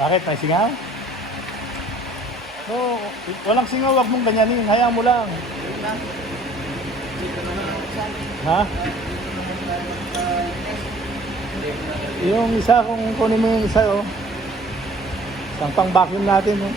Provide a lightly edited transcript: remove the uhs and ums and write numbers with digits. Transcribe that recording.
Bakit? May singaw? No, walang singaw, wag mong ganyanin. Hayaan mo lang. Ha? Yung isa, kung kunin mo yung isa, oh. Isang pang vacuum natin, oh.